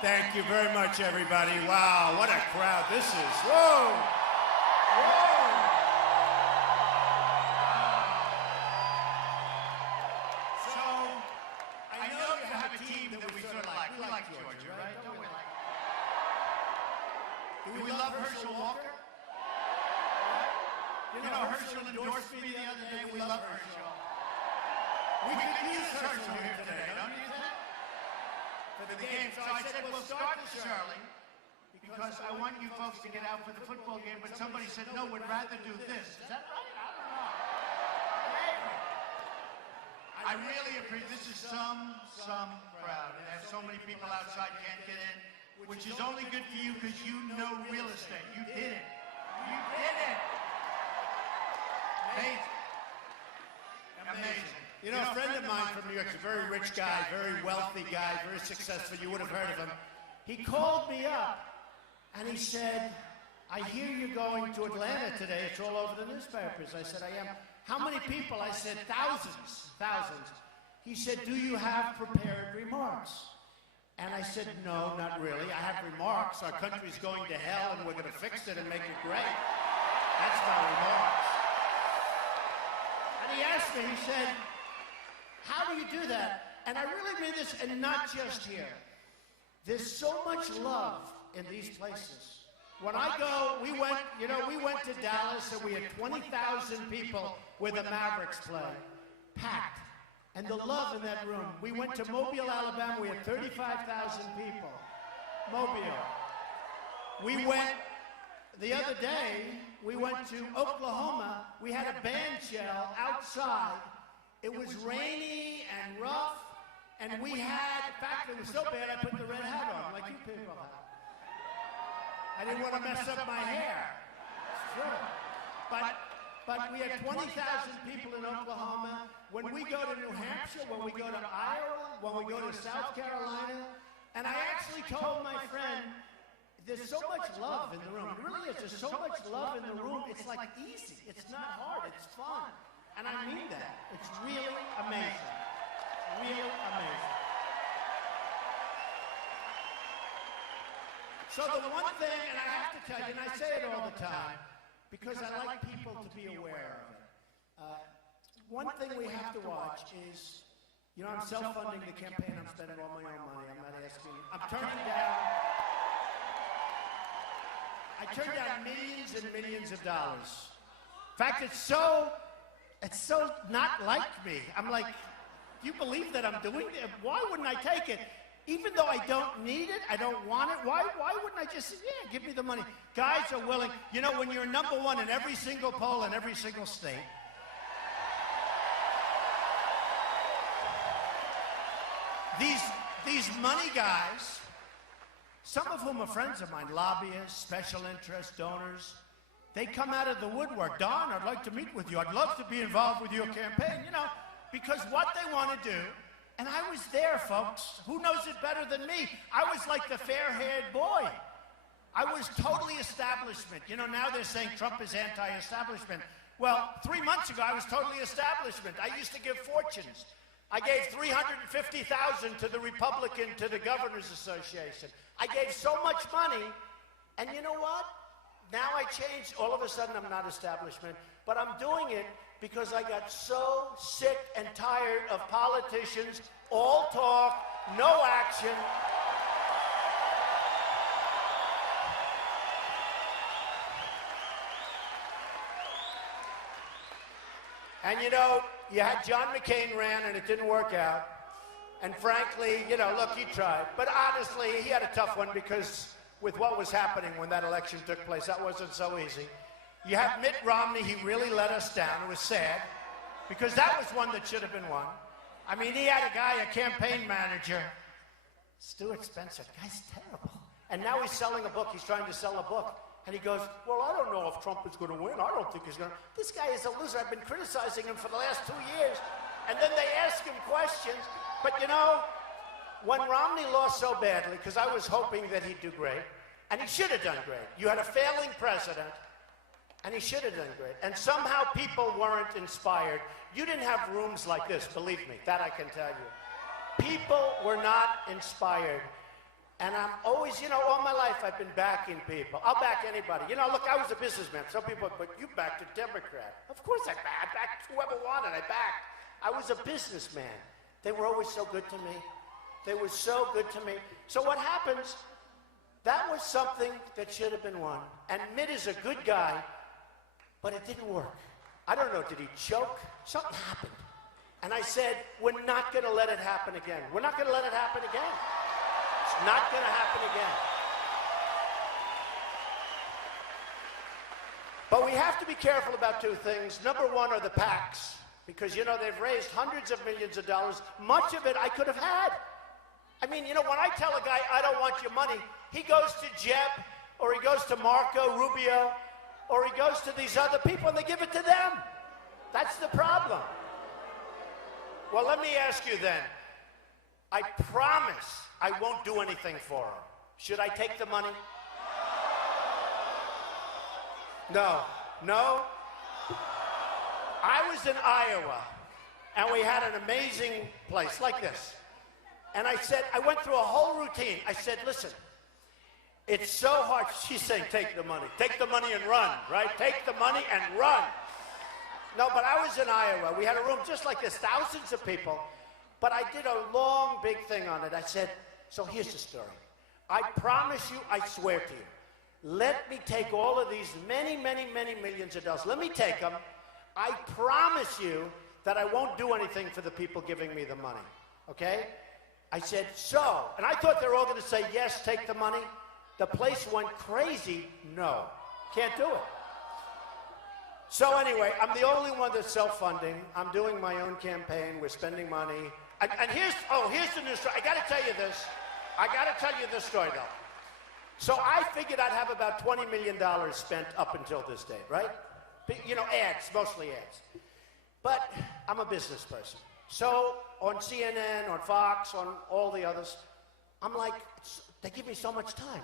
Thank you very much, everybody. Wow, what a crowd this is. Whoa! Whoa! So, I know you have a team that we sort of like. We like Georgia, right? Don't we like? Do we love Herschel Walker? You know, Herschel endorsed me the other day. We love Herschel. We could use Herschel here today, don't you think? For the game. So I said, we'll start this early because I want you folks to get out for the football game, but somebody said, no, we'd rather do this. Is that right? I don't know. I really appreciate this. Is some crowd. And there's so many people outside can't get in, which is only good for you because you know real estate. You did it. You did it. Amazing. Amazing. You know, a friend of mine from New York, a very rich guy, very wealthy guy, very successful. You would have heard of him. He called me up and he said, I hear you're going to Atlanta today. It's all over the newspapers. I said, I am. How many people? I said, thousands. He said, do you have prepared remarks? And I said, no, not really. I have remarks. Our country's going to hell and we're going to fix it and make it great. That's my remarks. And he asked me, he said, how do you do that? And I really mean this, and not just here. There's so much love in these places. When I go, we went to Dallas and we had 20,000 people where the Mavericks play, packed. And the love in that room. We went to Mobile, Alabama, we had 35,000 people. Mobile. We went, the other day, we went to Oklahoma, we had a band shell outside. It was rainy and rough, and we had, in fact, it was so bad I put the red hat on, like you people have. I didn't want to mess up my hair. It's true. But we had 20,000 people in Oklahoma. When we go to New Hampshire, when we go to Iowa, when we go to South Carolina, and I actually told my friend, there's so much love in the room. It really is. There's so much love in the room. It's like easy. It's not hard. It's fun. And I mean that. It's really amazing. Really amazing. So the one thing, and I have to tell you, and I say it all the time, because I like people to be aware of it. One thing we have to watch is, you know, I'm self-funding the campaign. I'm spending all my own money. I'm not asking. I'm turning down. I turned down millions and millions of dollars. In fact, it's so not like me. I'm like, do you believe that I'm doing it? Why wouldn't I take it? Even though I don't need it, I don't want it, why wouldn't I just say, yeah, give me the money? Guys are willing. You know, when you're number one in every single poll in every single state, these money guys, some of whom are friends of mine, lobbyists, special interest donors, they come out of the woodwork. Don, I'd like to meet with you. I'd love to be involved with your campaign, you know, because what they want to do, and I was there, folks. Who knows it better than me? I was like the fair-haired boy. I was totally establishment. You know, now they're saying Trump is anti-establishment. Well, 3 months ago, I was totally establishment. I used to give fortunes. I gave $350,000 to the Republican, to the Governors Association. I gave so much money, and you know what? Now I changed. All of a sudden, I'm not establishment, but I'm doing it because I got so sick and tired of politicians, all talk, no action. And you know, you had John McCain ran and it didn't work out. And frankly, you know, look, he tried. But honestly, he had a tough one because with what was happening when that election took place, that wasn't so easy. You have Mitt Romney, he really let us down. It was sad, because that was one that should have been won. I mean, he had a guy, a campaign manager, Stuart Spencer, the guy's terrible. And now he's selling a book, he's trying to sell a book. And he goes, well, I don't know if Trump is going to win. I don't think he's going to. This guy is a loser. I've been criticizing him for the last 2 years. And then they ask him questions. But you know, when Romney lost so badly, because I was hoping that he'd do great, and he should have done great. You had a failing president, and he should have done great. And somehow people weren't inspired. You didn't have rooms like this, believe me. That I can tell you. People were not inspired. And I'm always, all my life I've been backing people. I'll back anybody. Look, I was a businessman. Some people, but you backed a Democrat. Of course I backed whoever wanted. I backed. I was a businessman. They were always so good to me. They were so good to me. So what happens, that was something that should have been won. And Mitt is a good guy, but it didn't work. I don't know, did he choke? Something happened. And I said, we're not going to let it happen again. We're not going to let it happen again. It's not going to happen again. But we have to be careful about two things. Number one are the PACs. Because, they've raised hundreds of millions of dollars. Much of it I could have had. I mean, when I tell a guy, I don't want your money, he goes to Jeb, or he goes to Marco Rubio, or he goes to these other people, and they give it to them. That's the problem. Well, let me ask you then. I promise I won't do anything for him. Should I take the money? No. No? I was in Iowa, and we had an amazing place like this. And I said, I went through a whole routine. I said, listen, it's so hard. She's saying, take the money. Take the money and run, right? Take the money and run. No, but I was in Iowa. We had a room just like this, thousands of people. But I did a long, big thing on it. I said, so here's the story. I promise you, I swear to you, let me take all of these many, many, many millions of dollars. Let me take them. I promise you that I won't do anything for the people giving me the money, okay? I said, so, and I thought they were all going to say, yes, take the money. The place went crazy. No, can't do it. So anyway, I'm the only one that's self-funding. I'm doing my own campaign. We're spending money. And here's the new story. I got to tell you this. I got to tell you this story, though. So I figured I'd have about $20 million spent up until this date, right? Ads, mostly ads. But I'm a business person. So on CNN, on Fox, on all the others, I'm like, they give me so much time.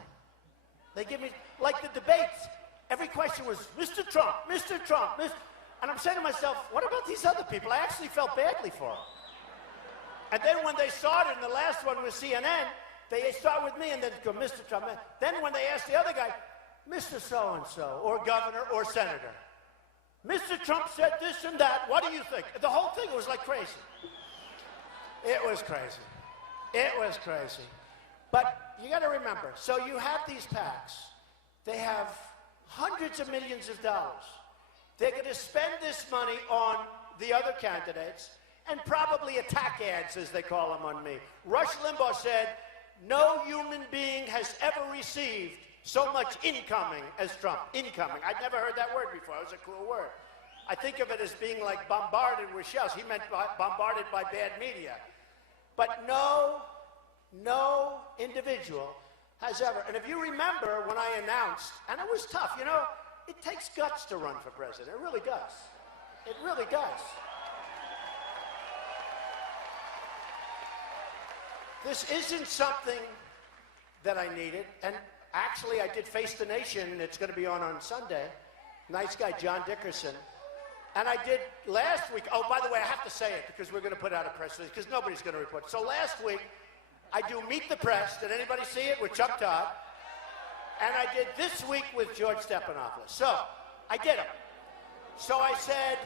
They give me, like the debates, every question was, Mr. Trump, Mr. Trump, and I'm saying to myself, what about these other people? I actually felt badly for them. And then when they started, and the last one was CNN, they start with me and then go, Mr. Trump. Then when they ask the other guy, Mr. So-and-so, or governor, or senator, Mr. Trump said this and that. What do you think? The whole thing was like crazy. It was crazy. It was crazy. But you got to remember, so you have these PACs. They have hundreds of millions of dollars. They're going to spend this money on the other candidates and probably attack ads, as they call them, on me. Rush Limbaugh said, no human being has ever received so much incoming as Trump. Incoming. I'd never heard that word before. It was a cool word. I think of it as being like bombarded with shells. He meant bombarded by bad media. But no individual has ever. And if you remember when I announced, and it was tough, it takes guts to run for president. It really does. It really does. This isn't something that I needed. And actually, I did Face the Nation. It's going to be on Sunday. Nice guy, John Dickerson. And I did last week. Oh, by the way, I have to say it because we're going to put out a press release because nobody's going to report. So last week, I do Meet the Press. Did anybody see it with Chuck Todd? And I did this week with George Stephanopoulos. So I did them. So I said,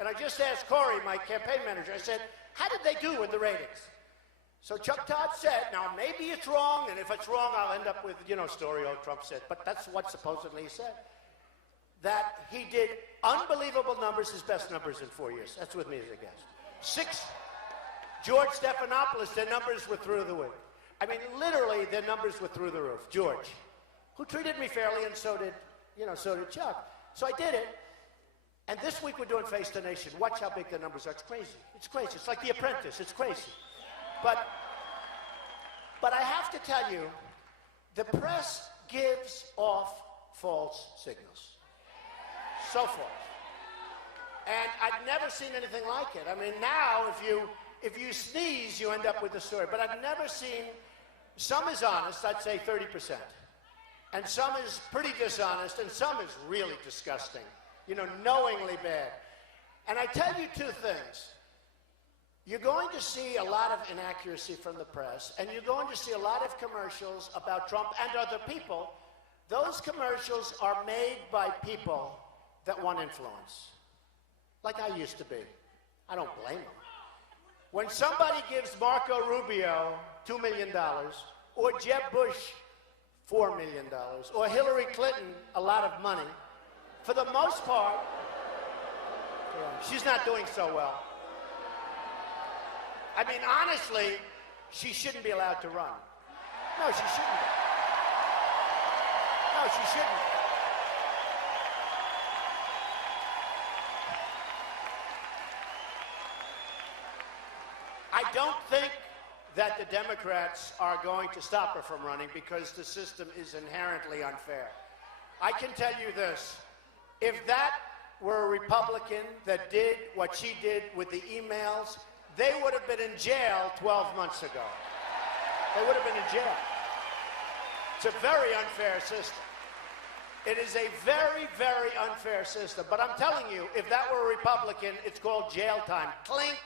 and I just asked Corey, my campaign manager, I said, how did they do with the ratings? So Chuck Todd said, now maybe it's wrong, and if it's wrong, I'll end up with, story, Trump said. But that's what supposedly he said. That he did unbelievable numbers, his best numbers in 4 years. That's with me as a guest. George Stephanopoulos, their numbers were through the roof. I mean, literally, their numbers were through the roof. George, who treated me fairly, and so did Chuck. So I did it. And this week we're doing Face the Nation. Watch how big the numbers are. It's crazy. It's crazy. It's like The Apprentice. It's crazy. But I have to tell you, the press gives off false signals. So false. And I've never seen anything like it. I mean, now if you sneeze, you end up with the story. But I've never seen, some is honest, I'd say 30%. And some is pretty dishonest, and some is really disgusting. Knowingly bad. And I tell you two things. you're going to see a lot of inaccuracy from the press, and you're going to see a lot of commercials about Trump and other people. Those commercials are made by people that want influence, like I used to be. I don't blame them. When somebody gives Marco Rubio $2 million, or Jeb Bush $4 million, or Hillary Clinton a lot of money, for the most part, she's not doing so well. I mean, honestly, she shouldn't be allowed to run. No, she shouldn't. No, she shouldn't. I don't think that the Democrats are going to stop her from running because the system is inherently unfair. I can tell you this. If that were a Republican that did what she did with the emails, they would have been in jail 12 months ago. They would have been in jail. It's a very unfair system. It is a very, very unfair system. But I'm telling you, if that were a Republican, it's called jail time. Clink.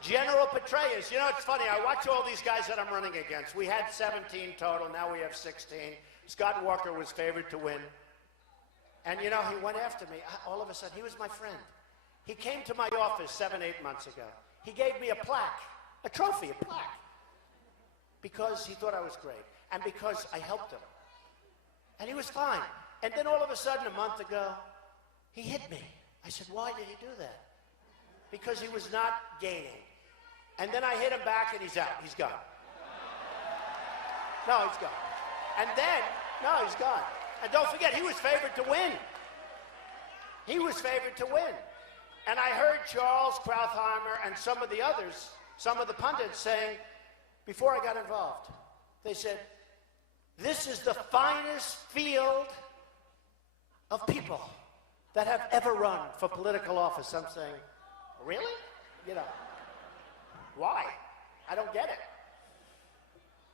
General Petraeus. You know, it's funny. I watch all these guys that I'm running against. We had 17 total. Now we have 16. Scott Walker was favored to win. And, you know, he went after me. All of a sudden, he was my friend. He came to my office 7, 8 months ago. He gave me a plaque, a trophy, a plaque, because he thought I was great and because I helped him. And he was fine. And then all of a sudden, a month ago, he hit me. I said, why did he do that? Because he was not gaining. And then I hit him back, and he's out. He's gone. No, he's gone. And then, no, he's gone. And don't forget, he was favored to win. He was favored to win. And I heard Charles Krauthammer and some of the others, some of the pundits saying, before I got involved, they said, this is the finest field of people that have ever run for political office. I'm saying, really? You know, why? I don't get it.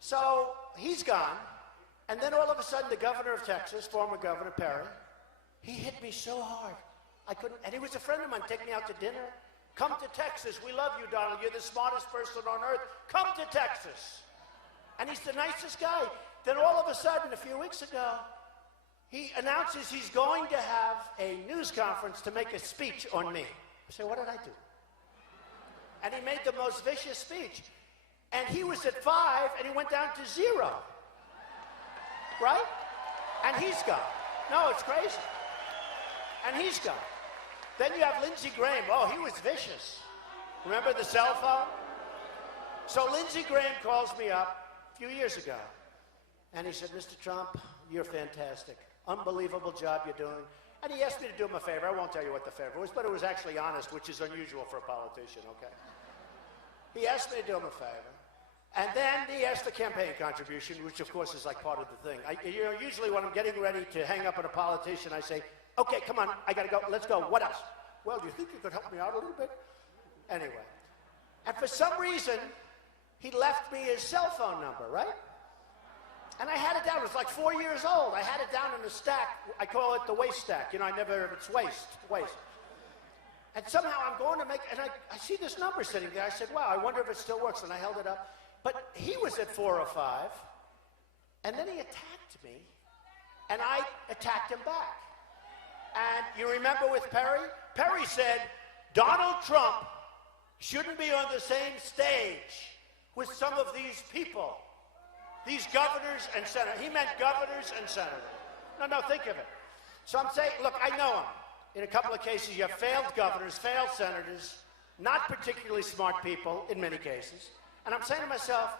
So he's gone. And then all of a sudden, the governor of Texas, former Governor Perry, he hit me so hard. I couldn't, and he was a friend of mine, take me out to dinner. Come to Texas. We love you, Donald. You're the smartest person on earth. Come to Texas. And he's the nicest guy. Then all of a sudden, a few weeks ago, he announces he's going to have a news conference to make a speech on me. I say, what did I do? And he made the most vicious speech. And he was at 5, and he went down to 0. Right? And he's gone. No, it's crazy. And he's gone. Then you have Lindsey Graham. Oh, he was vicious. Remember the cell phone? So Lindsey Graham calls me up a few years ago. And he said, Mr. Trump, you're fantastic. Unbelievable job you're doing. And he asked me to do him a favor. I won't tell you what the favor was, but it was actually honest, which is unusual for a politician, okay? He asked me to do him a favor. And then he asked for campaign contribution, which of course is like part of the thing. Usually when I'm getting ready to hang up on a politician, I say, okay, come on, I gotta go, let's go, what else? Well, do you think you could help me out a little bit? Anyway. And for some reason, he left me his cell phone number, right? And I had it down, it was like 4 years old. I had it down in a stack, I call it the waste stack. You know, it's waste. And somehow I'm going to make, and I see this number sitting there. I said, wow, I wonder if it still works. And I held it up. But he was at 405, and then he attacked me, and I attacked him back. And you remember with Perry? Perry said, Donald Trump shouldn't be on the same stage with some of these people, these governors and senators. He meant governors and senators. No, think of it. So I'm saying, look, I know him. In a couple of cases, you have failed governors, failed senators, not particularly smart people in many cases. And I'm saying to myself,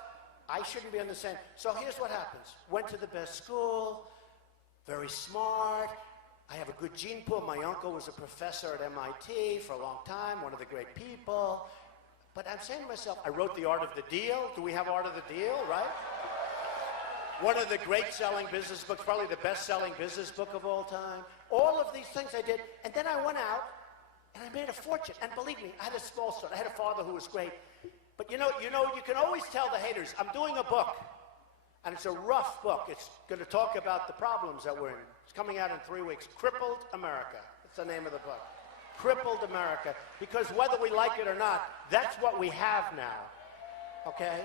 I shouldn't be on the same. So here's what happens. Went to the best school, very smart. I have a good gene pool. My uncle was a professor at MIT for a long time, one of the great people. But I'm saying to myself, I wrote The Art of the Deal. Do we have Art of the Deal, right? One of the great selling business books, probably the best-selling business book of all time. All of these things I did. And then I went out, and I made a fortune. And believe me, I had a small start. I had a father who was great. But you know, you can always tell the haters, I'm doing a book, and it's a rough book. It's going to talk about the problems that we're in. It's coming out in 3 weeks. Crippled America. That's the name of the book. crippled America, because whether we like it or not, that's what we have now, okay?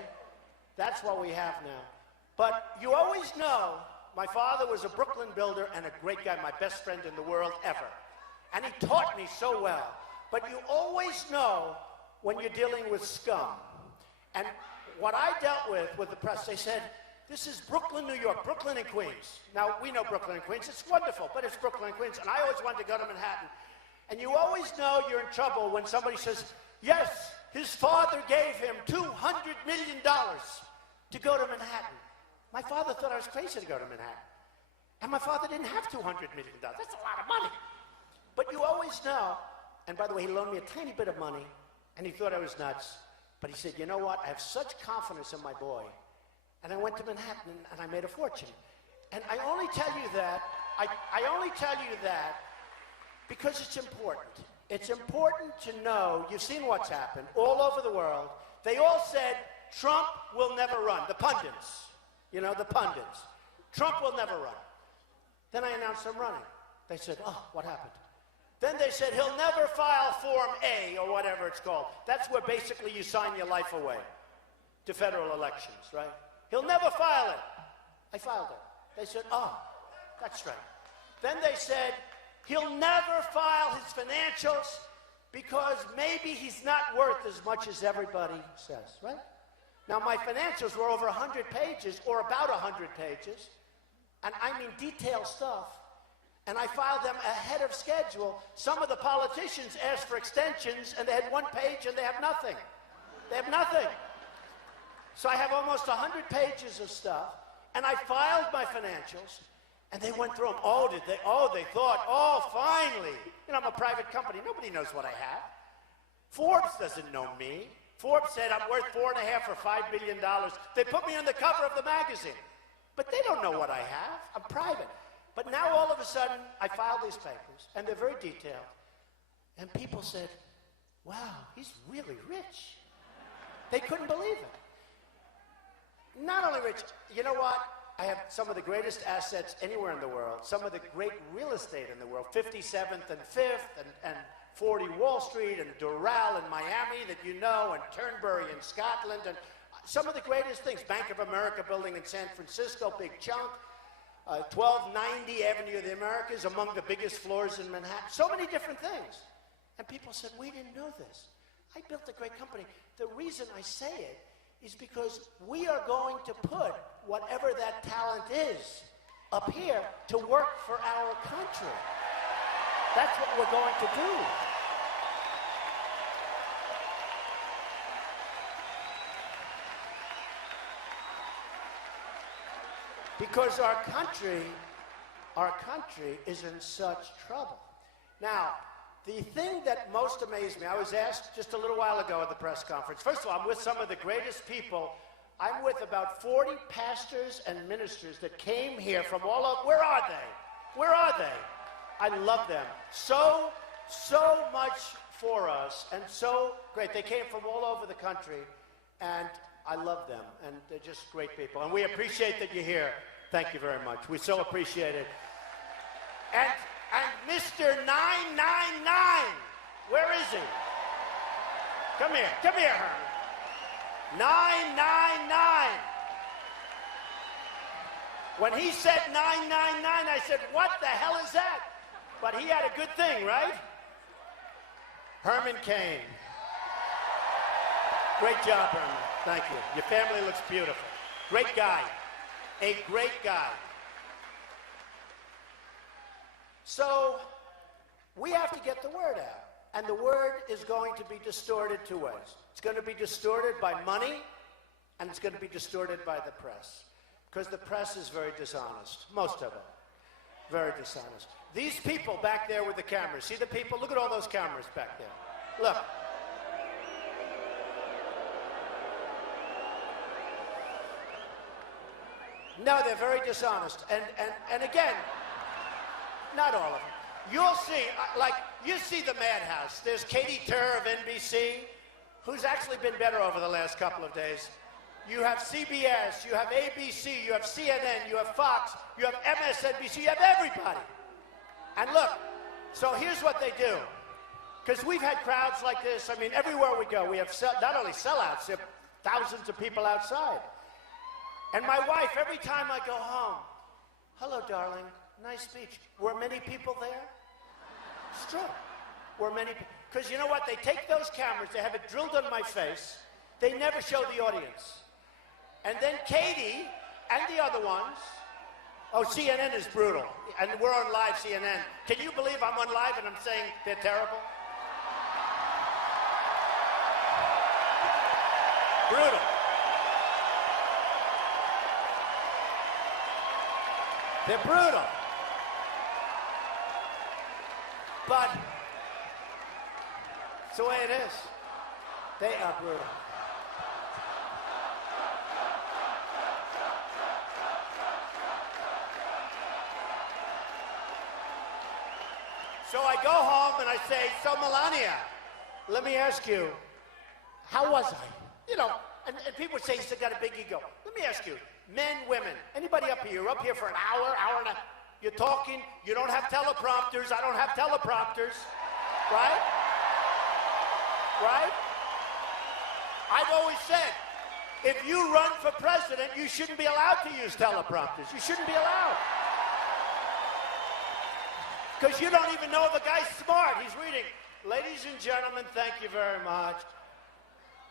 That's what we have now. But you always know, my father was a Brooklyn builder and a great guy, my best friend in the world ever. And he taught me so well. But you always know when you're dealing with scum. And what I dealt with the press, they said, this is Brooklyn, New York, Brooklyn and Queens. Now, we know Brooklyn and Queens. It's wonderful, but it's Brooklyn and Queens. And I always wanted to go to Manhattan. And you always know you're in trouble when somebody says, yes, his father gave him $200 million to go to Manhattan. My father thought I was crazy to go to Manhattan. And my father didn't have $200 million. That's a lot of money. But you always know, and by the way, he loaned me a tiny bit of money, and he thought I was nuts. But he said, you know what? I have such confidence in my boy. And I went to Manhattan, and I made a fortune. And I only tell you that, I only tell you that because it's important. It's important to know, you've seen what's happened all over the world. They all said, Trump will never run. The pundits, you know, the pundits. Trump will never run. Then I announced I'm running. They said, oh, what happened? Then they said, he'll never file Form A, or whatever it's called. That's where basically you sign your life away to federal elections, right? He'll never file it. I filed it. They said, oh, that's right. Then they said, he'll never file his financials because maybe he's not worth as much as everybody says, right? Now, my financials were over 100 pages, or about 100 pages, and I mean detailed stuff. And I filed them ahead of schedule. Some of the politicians asked for extensions, and they had one page, and they have nothing. They have nothing. So I have almost 100 pages of stuff, and I filed my financials, and they went through them. Oh, did they? Oh, they thought, oh, finally. You know, I'm a private company. Nobody knows what I have. Forbes doesn't know me. Forbes said I'm worth $4.5 or $5 billion. They put me on the cover of the magazine. But they don't know what I have. I'm private. But now all of a sudden, I filed these papers, and they're very detailed. And people said, wow, he's really rich. They couldn't believe it. Not only rich, you know what? I have some of the greatest assets anywhere in the world, some of the great real estate in the world, 57th and 5th, and 40 Wall Street, and Doral in Miami that you know, and Turnberry in Scotland, and some of the greatest things. Bank of America building in San Francisco, big chunk. 1290 Avenue of the Americas, among the biggest floors in Manhattan. So many different things. And people said, we didn't know this. I built a great company. The reason I say it is because we are going to put whatever that talent is up here to work for our country. That's what we're going to do. Because our country is in such trouble. Now, the thing that most amazed me, I was asked just a little while ago at the press conference. First of all, I'm with some of the greatest people. I'm with about 40 pastors and ministers that came here from all over. Where are they? Where are they? I love them. So much for us, and so great. They came from all over the country, and I love them, and they're just great people. And we appreciate that you're here. Thank you very much. We so appreciate it. And Mr. 999, where is he? Come here, Herman. 999. When he said 999, I said, what the hell is that? But he had a good thing, right? Herman Cain. Great job, Herman. Thank you. Your family looks beautiful. Great guy. A great guy. So we have to get the word out. And the word is going to be distorted two ways. It's going to be distorted by money, and it's going to be distorted by the press. Because the press is very dishonest. Most of it. Very dishonest. These people back there with the cameras. See the people? Look at all those cameras back there. Look. No, they're very dishonest. And again, not all of them. You'll see, like, you see the madhouse. There's Katie Tur of NBC, who's actually been better over the last couple of days. You have CBS, you have ABC, you have CNN, you have Fox, you have MSNBC, you have everybody. And look, so here's what they do. Because we've had crowds like this. I mean, everywhere we go, we have not only sellouts, there are thousands of people outside. And my wife, every time I go home, hello, darling, nice beach. Were many people there? It's true. Were many people. Because you know what? They take those cameras, they have it drilled on my face. They never show the audience. And then Katie and the other ones, oh, CNN is brutal. And we're on live CNN. Can you believe I'm on live and I'm saying they're terrible? Brutal. They're brutal. But it's the way it is. They are brutal. So I go home and I say, so Melania, let me ask you, how was I? You know, and people say he's got a big ego. Let me ask you, men, women, anybody up here? You're up here for an hour and a half. You're talking. You don't have teleprompters. I don't have teleprompters. Right? Right? I've always said, if you run for president, you shouldn't be allowed to use teleprompters. You shouldn't be allowed. Because you don't even know if the guy's smart. He's reading, ladies and gentlemen, thank you very much.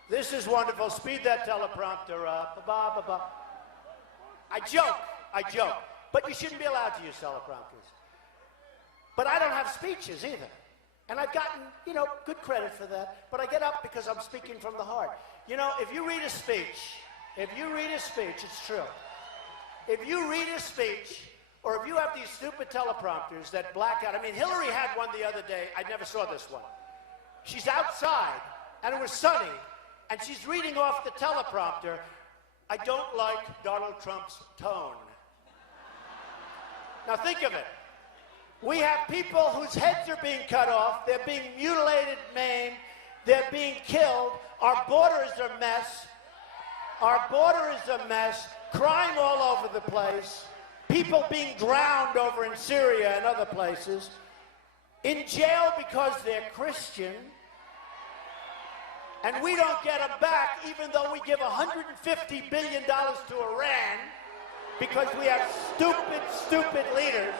This is wonderful. Speed that teleprompter up. Ba, ba, ba. I joke. But you shouldn't be allowed to use teleprompters. But I don't have speeches either. And I've gotten, you know, good credit for that. But I get up because I'm speaking from the heart. You know, if you read a speech, it's true. If you read a speech, or if you have these stupid teleprompters that black out. I mean, Hillary had one the other day. I never saw this one. She's outside, and it was sunny, and she's reading off the teleprompter, I don't like Donald Trump's tone. Now think of it. We have people whose heads are being cut off, they're being mutilated, maimed, they're being killed, our border is a mess, crime all over the place, people being drowned over in Syria and other places, in jail because they're Christian, and we don't get them back even though we give $150 billion to Iran because we have stupid leaders.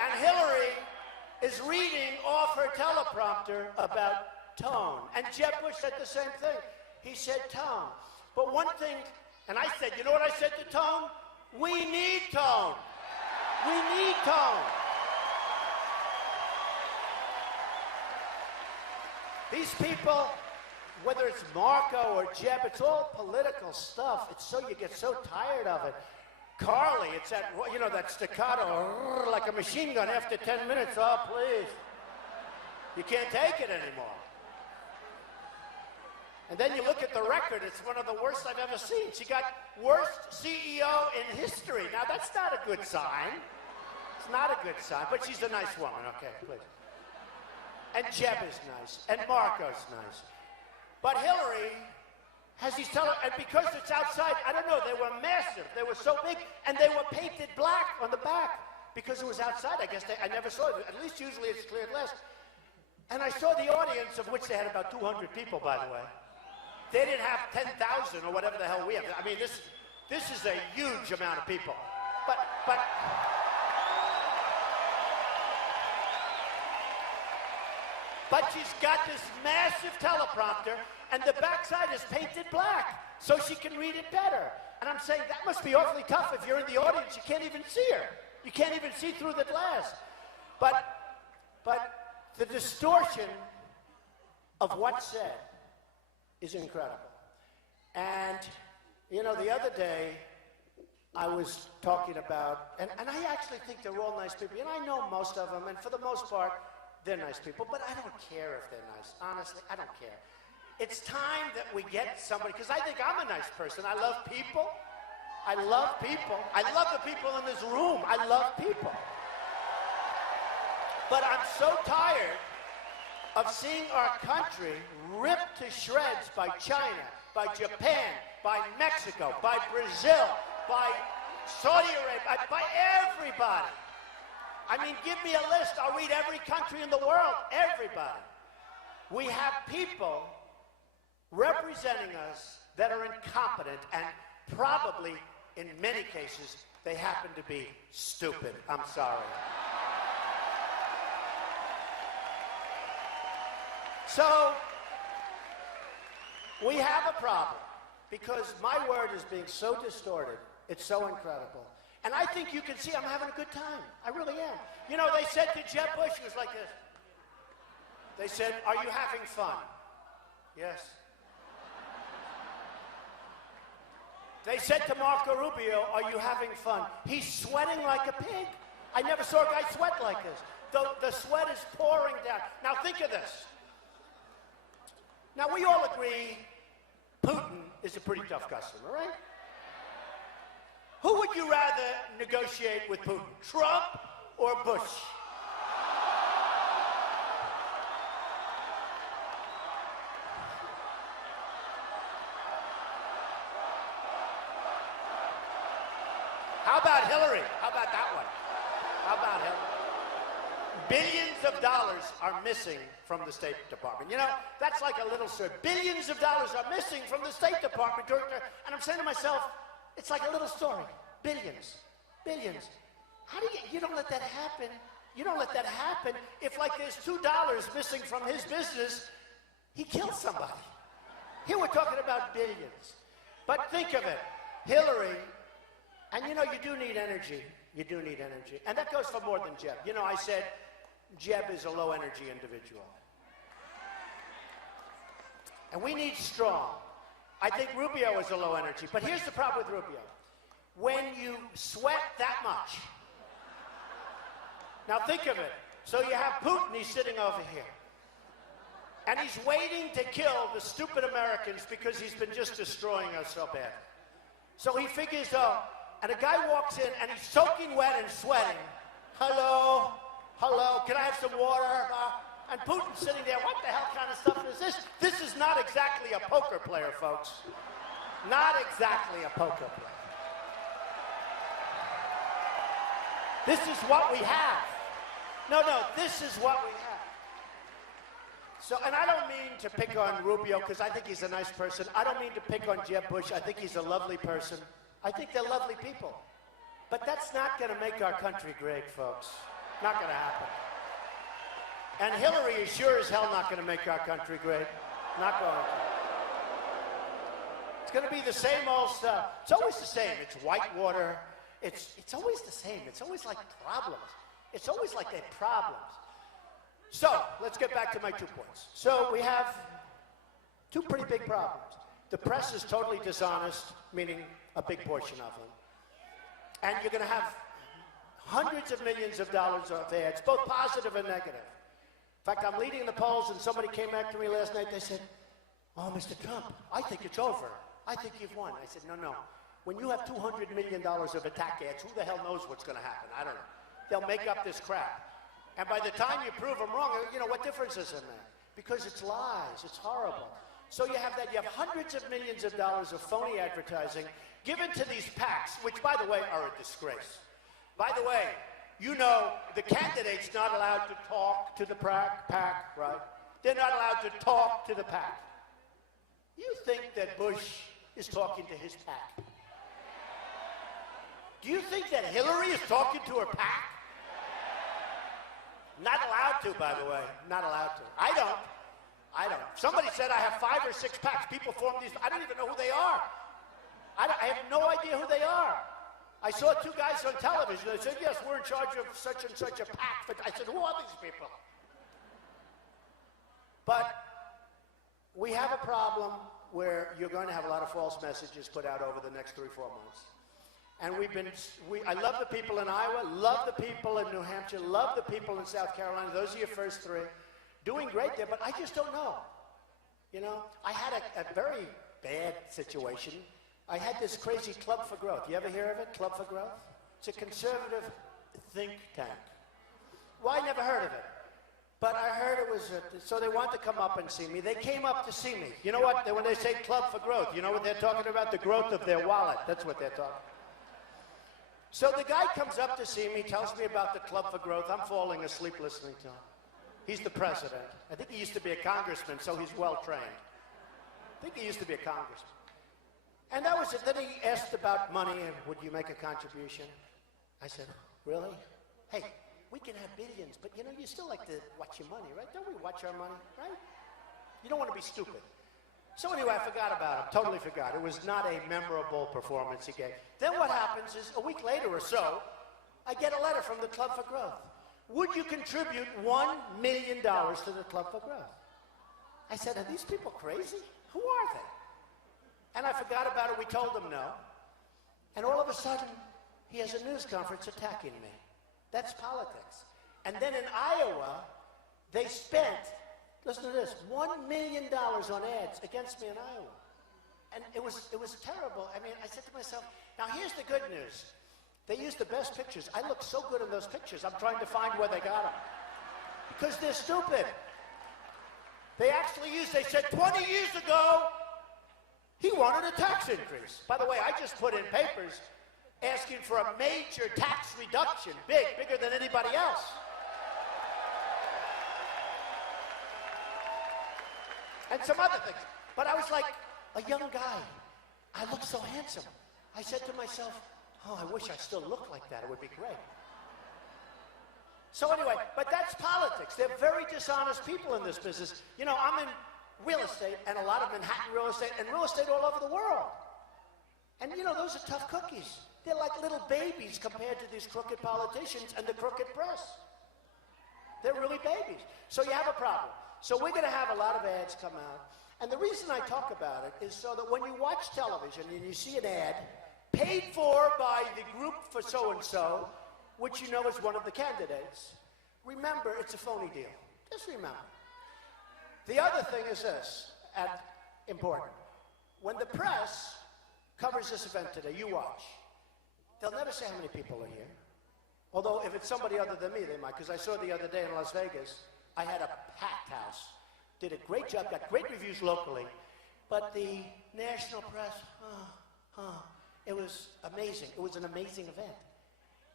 And Hillary is reading off her teleprompter about tone. And Jeb Bush said the same thing. He said tone. But one thing, and I said, you know what I said to tone? We need tone. We need tone. These people, whether it's Marco or Jeb, it's all political stuff. It's so you get so tired of it. Carly, it's that, you know, that staccato, like a machine gun after 10 minutes. Oh, please. You can't take it anymore. And then you look at the record, it's one of the worst I've ever seen. She got worst CEO in history. Now, that's not a good sign. It's not a good sign, but she's a nice woman. Okay, please. And Jeb is nice, and Marco's nice. But Hillary has these and because it's outside, I don't know, they were massive. They were so big, and they were painted black on the back because it was outside. I guess I never saw it. At least usually it's clear glass. And I saw the audience, of which they had about 200 people, by the way. They didn't have 10,000 or whatever the hell we have. I mean, this is a huge amount of people. But she's got this massive teleprompter, and the backside is painted black, so she can read it better. And I'm saying, that must be awfully tough if you're in the audience. You can't even see her. You can't even see through the glass. But the distortion of what's said is incredible. And, you know, the other day, I was talking about, and I actually think they're all nice people. And I know most of them, and for the most part, they're nice people, but I don't care if they're nice. Honestly, I don't care. It's time that we get somebody, because I think I'm a nice person. I love people. I love people. I love the people in this room. I love people. But I'm so tired of seeing our country ripped to shreds by China, by Japan, by Mexico, by Brazil, by Saudi Arabia, by everybody. I mean, give me a list. I'll read every country in the world. Everybody. We have people representing us that are incompetent, and probably, in many cases, they happen to be stupid. I'm sorry. So, we have a problem because my word is being so distorted. It's so incredible. And I think you can see I'm having a good time. I really am. You know, they said to Jeb Bush, he was like this. They said, "Are you having fun?" Yes. They said to Marco Rubio, "Are you having fun?" He's sweating like a pig. I never saw a guy sweat like this. The sweat is pouring down. Now think of this. Now we all agree Putin is a pretty tough customer, right? Who would you rather negotiate with Putin, Trump or Bush? How about Hillary? How about that one? How about Hillary? Billions of dollars are missing from the State Department. You know, that's like a little story. Billions of dollars are missing from the State Department. And I'm saying to myself, it's like a little story. Billions. Billions. How do you don't let that happen. You don't let that happen. If like there's $2 missing from his business, he kills somebody. Here we're talking about billions. But think of it. Hillary, and you know, you do need energy. You do need energy. And that goes for more than Jeb. You know, I said Jeb is a low-energy individual. And we need strong. I think Rubio is a low energy. But here's the problem with Rubio. When you sweat that much. Now think of it. So you have Putin, he's sitting over here. And he's waiting to kill the stupid Americans because he's been just destroying us so bad. So he figures, and a guy walks in and he's soaking wet and sweating. Hello? Hello? Can I have some water? And Putin's sitting there, what the hell kind of stuff is this? This is not exactly a poker player, folks. Not exactly a poker player. This is what we have. No, this is what we have. So, and I don't mean to pick on Rubio because I think he's a nice person. I don't mean to pick on Jeb Bush. I think he's a lovely person. I think they're lovely people. But that's not going to make our country great, folks. Not going to happen. And Hillary is sure as hell not going to make our country great. Not going to. It's going to be the same old stuff. It's always the same. It's whitewater. It's always the same. It's always like problems. It's always like they have problems. So, let's get back to my 2 points. So, we have 2 pretty big problems. The press is totally dishonest, meaning a big portion of them. And you're going to have hundreds of millions of dollars of ads, both positive and negative. In fact, I'm leading the polls, and somebody came back to me last night. They said, "Oh, Mr. Trump, I think it's over. I think you've won." I said, no. When you have $200 million of attack ads, who the hell knows what's going to happen? I don't know. They'll make up this crap. And by the time you prove them wrong, you know, what difference is in that? Because it's lies. It's horrible. So you have that. You have hundreds of millions of dollars of phony advertising given to these PACs, which, by the way, are a disgrace. By the way, you know, the candidate's not allowed to talk to the PAC, right? They're not allowed to talk to the PAC. You think that Bush is talking to his PAC? Do you think that Hillary is talking to her PAC? Not allowed to, by the way. Not allowed to. I don't. Somebody said I have 5 or 6 PACs. People form these. I don't even know who they are. I have no idea who they are. I saw 2 guys on television. They said, yes, we're in charge of such and such a PAC. I said, who are these people? But we have a problem where you're going to have a lot of false messages put out over the next 3 or 4 months. And I love the people in Iowa, love the people in New Hampshire, love the people in South Carolina. Those are your first 3. Doing great there, but I just don't know. You know, I had a very bad situation. I had this crazy Club for Growth. You ever hear of it, Club for Growth? It's a conservative think tank. Well, I never heard of it. But I heard it was, so they wanted to come up and see me. They came up to see me. You know what? When they say Club for Growth, you know what they're talking about? The growth of their wallet. That's what they're talking about. So the guy comes up to see me, tells me about the Club for Growth. I'm falling asleep listening to him. He's the president. I think he used to be a congressman, so he's well-trained. I think he used to be a congressman. And that was it. Then he asked about money and would you make a contribution? I said, really? Hey, we can have billions, but you know, you still like to watch your money, right? Don't we watch our money, right? You don't want to be stupid. So anyway, I forgot about him, totally forgot. It was not a memorable performance he gave. Then what happens is, a week later or so, I get a letter from the Club for Growth. Would you contribute $1 million to the Club for Growth? I said, are these people crazy? Who are they? And I forgot about it. We told him no. And all of a sudden, he has a news conference attacking me. That's politics. And then in Iowa, they spent, listen to this, $1 million on ads against me in Iowa. And it was terrible. I mean, I said to myself, now here's the good news. They used the best pictures. I look so good in those pictures. I'm trying to find where they got them. Because they're stupid. They said 20 years ago, he wanted a tax increase. By the way, I just put in papers asking for a major tax reduction, bigger than anybody else. And some other things. But I was like a young guy. I looked so handsome. I said to myself, oh, I wish I still looked like that. It would be great. So anyway, but that's politics. They're very dishonest people in this business. You know, I'm in real estate, and a lot of Manhattan real estate, and real estate all over the world. And you know, those are tough cookies. They're like little babies compared to these crooked politicians and the crooked press. They're really babies. So you have a problem. So we're going to have a lot of ads come out. And the reason I talk about it is so that when you watch television and you see an ad paid for by the group for so-and-so, which you know is one of the candidates, remember it's a phony deal. Just remember. The other thing is this, and important. When the press covers this event today, you watch. They'll never say how many people are here. Although if it's somebody other than me, they might. Because I saw the other day in Las Vegas, I had a packed house. Did a great job, got great reviews locally. But the national press, it was amazing. It was an amazing event.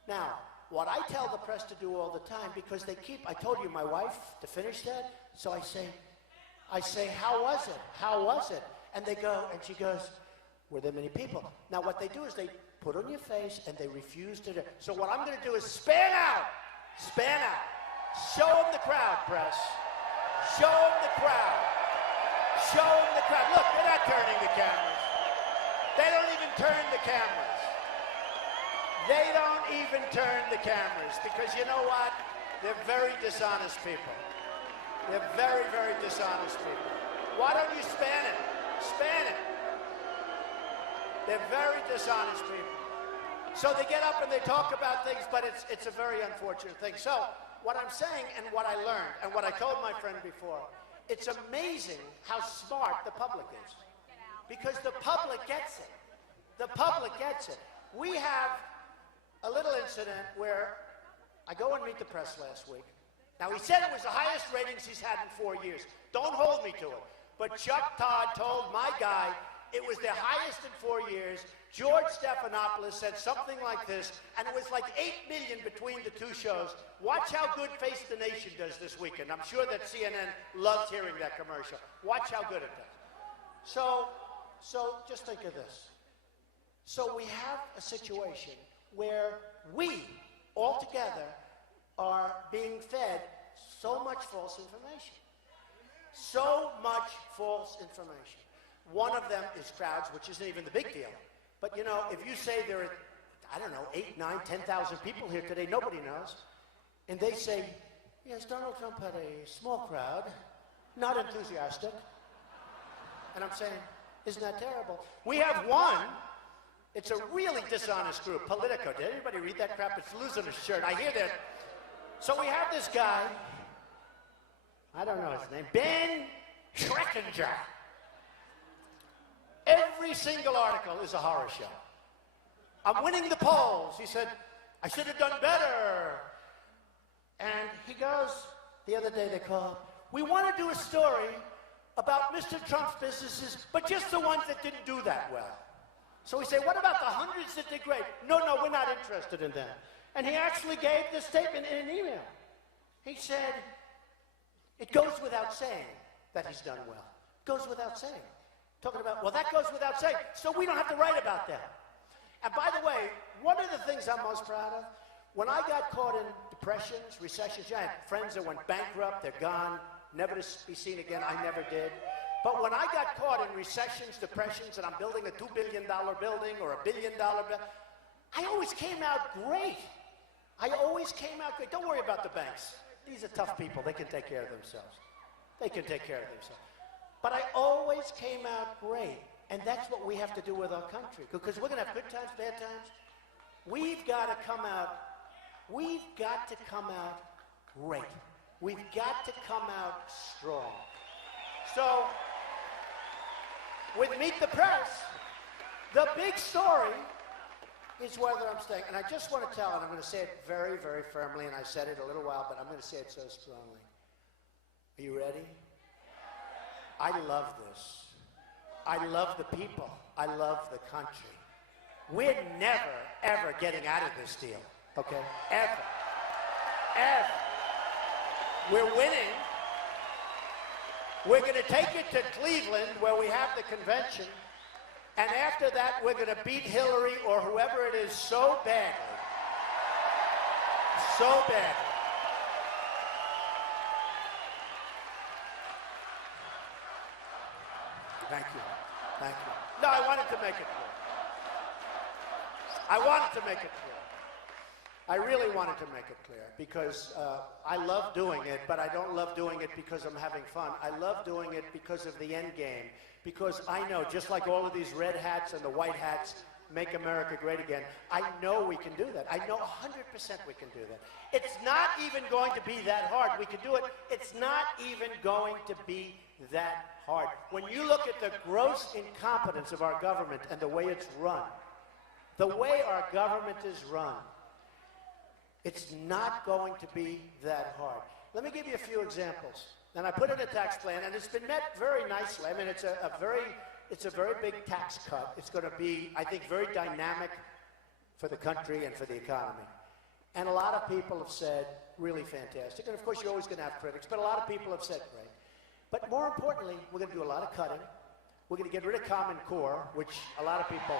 Now, what I tell the press to do all the time, because they keep, I told you my wife to finish that, so I say, how was it? How was it? And they go, and she goes, were there many people? Now what they do is they put on your face and they refuse to do. So what I'm going to do is span out. Show them the crowd, press. Show them the crowd. Show them the crowd. Look, they're not turning the cameras. They don't even turn the cameras. They don't even turn the cameras because you know what? They're very dishonest people. They're very, very dishonest people. Why don't you span it? Span it. They're very dishonest people. So they get up and they talk about things, but it's a very unfortunate thing. So what I'm saying and what I learned and what I told my friend before, it's amazing how smart the public is. Because the public gets it. The public gets it. We have a little incident where I go and meet the press last week. Now, he said it was the highest ratings he's had in 4 years. Don't hold me to it. But Chuck Todd told my guy it was the highest in 4 years. George Stephanopoulos said something like this, and it was like 8 million between the two shows. Watch how good Face the Nation does this weekend. I'm sure that CNN loves hearing that commercial. Watch how good it does. So just think of this. So we have a situation where we, all together, are being fed so much false information. So much false information. One of them is crowds, which isn't even the big deal. But, you know, if you say there are, I don't know, 8, 9, 10,000 people here today, nobody knows, and they say, yes, Donald Trump had a small crowd, not enthusiastic. And I'm saying, isn't that terrible? We have one. It's a really dishonest group, Politico. Did anybody read that crap? It's losing his shirt. I hear that. So we have this guy, I don't know his name, Ben Schreckinger. Every single article is a horror show. I'm winning the polls. He said, I should have done better. And he goes, the other day they called, we want to do a story about Mr. Trump's businesses, but just the ones that didn't do that well. So we say, what about the hundreds that did great? No, we're not interested in them. And he actually gave this statement in an email. He said, it goes without saying that he's done well. It goes without saying. Talking about, well, that goes without saying, so we don't have to write about that. And by the way, one of the things I'm most proud of, when I got caught in depressions, recessions, I had friends that went bankrupt, they're gone, never to be seen again, I never did. But when I got caught in recessions, depressions, and I'm building a $2 billion building or a $1 billion building, I always came out great. I always came out great. Don't worry about the banks. These are tough people. They can take care of themselves. They can take care of themselves. But I always came out great. And that's what we have to do with our country. Because we're going to have good times, bad times. We've got to come out great. We've got to come out strong. So, with Meet the Press, the big story is whether I'm staying. And I just want to tell, and I'm going to say it very, very firmly, and I said it a little while, but I'm going to say it so strongly. Are you ready? I love this. I love the people. I love the country. We're never, ever getting out of this deal, okay? Ever. Ever. We're winning. We're going to take it to Cleveland, where we have the convention, and after that, we're going to beat Hillary or whoever it is so badly. So badly. Thank you. Thank you. No, I wanted to make it clear. I wanted to make it clear. I really wanted to make it clear because I love doing it, but I don't love doing it because I'm having fun. I love doing it because of the end game, because I know, just like all of these red hats and the white hats make America great again, I know we can do that. I know 100% we can do that. It's not even going to be that hard. We can do it. It's not even going to be that hard. When you look at the gross incompetence of our government and the way it's run, the way our government is run, it's not going to be that hard. Let me give you a few examples. And I put in a tax plan, and it's been met very nicely. I mean, it's a very big tax cut. It's going to be, I think, very dynamic for the country and for the economy. And a lot of people have said, really fantastic. And of course, you're always going to have critics, but a lot of people have said, great. But more importantly, we're going to do a lot of cutting. We're going to get rid of Common Core, which a lot of people...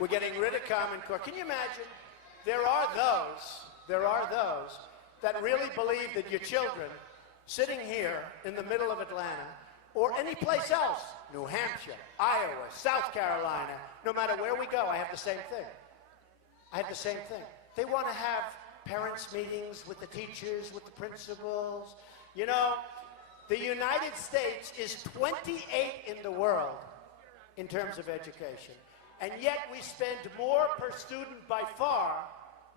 We're getting rid of Common Core. Can you imagine? There are those that really believe that your children sitting here in the middle of Atlanta or any place else, New Hampshire, Iowa, South Carolina, no matter where we go, I have the same thing. I have the same thing. They want to have parents' meetings with the teachers, with the principals. You know, the United States is 28 in the world in terms of education. And yet we spend more per student by far